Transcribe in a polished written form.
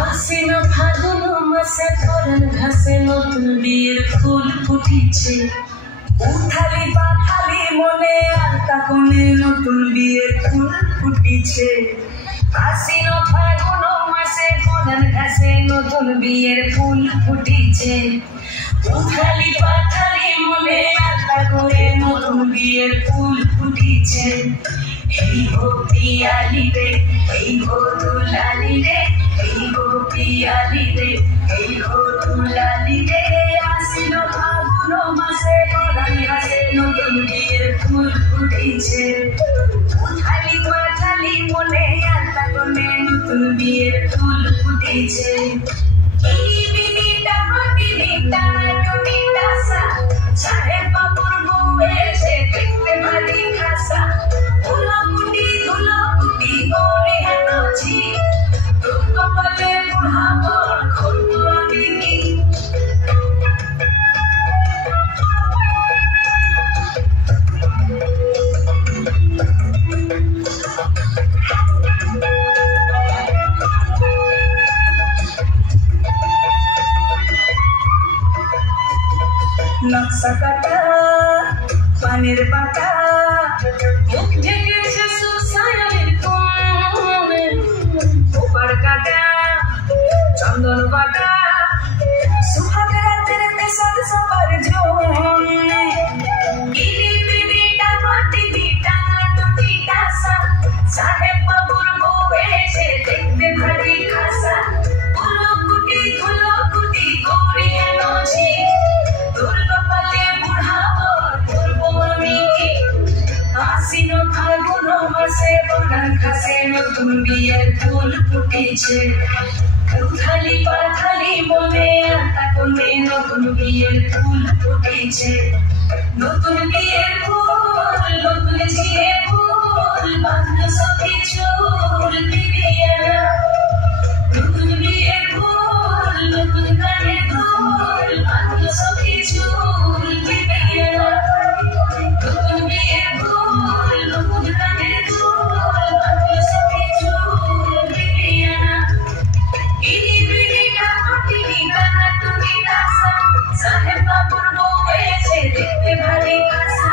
আশ্বিন ফাগুন মাসে পরাণ ঘাসে নতুন বিয়ের ফুল ফুটিছে। উঠালি পাথালি মনে আলতা কোণে নতুন বিয়ের ফুল ফুটিছে। আশ্বিন ফাগুন মাসে পরাণ ঘাসে নতুন বিয়ের ফুল ফুটিছে। উঠালি পাথালি মনে আলতা কোণে নতুন বিয়ের ফুল ফুটিছে। এই গো পিয়ালি রে, এই গো দুলালি রে, এই গো পিয়ালি রে, এই গো দুলালি রে। আশ্বিন ফাগুন মাসে পরাণ ঘাসে নতুন বিয়ের ফুল ফুটিছে। উঠালি পাথালি মনে আলতা কোণে নতুন বিয়ের ফুল ফুটিছে। সাহেব বাবুর বউ এসে দেখতে ভারী খাসা। ধুলোকুটি ধুলোকুটি করে নাচি, তোর কপালে বুড়া বর খুলবো আমি কি। নকশা কাটা পানের পাতা, মুখ ঢেকেছে সুসায়ের কোণে। ওপার কাটা চন্দন বাটা, সুহাগ রাতের পেশাদ সবার জন্যে। গিরি বিড়িটা মাটি বিটা টুটি টাসা, সাহেব বাবুর বউ এসে দেখতে ভারী খাসা। ধুলোকুটি ধুলোকুটি করিয়ে নাচি, তোর কপালে বুড়া বর করবো আমি কি। আশ্বিন ফাগুন মাসে পরাণ ঘাসে নতুন বিয়ের ফুল ফুটিছে। উঠালি পাথালি মনে আলতা কোণে নতুন বিয়ের ফুল ফুটিছে। নতুন বিয়ের ফুল নতুন ঝিয়ে ফুল, বাঁধলো সখী চুল বিবিয়ানা। নতুন বিয়ের ফুল নতুন গানের ফুল, বাঁধলো সখী চুল বিবিয়ানা। নতুন বিয়ের ফুল নতুন গানের ফুল, বাঁধলো সখী চুল বিবিয়ানা। গিরি বিড়িটা মাটি বিটা টুটি টাসা, সাহেব বাবুর বউ এসে দেখতে ভারী খাসা।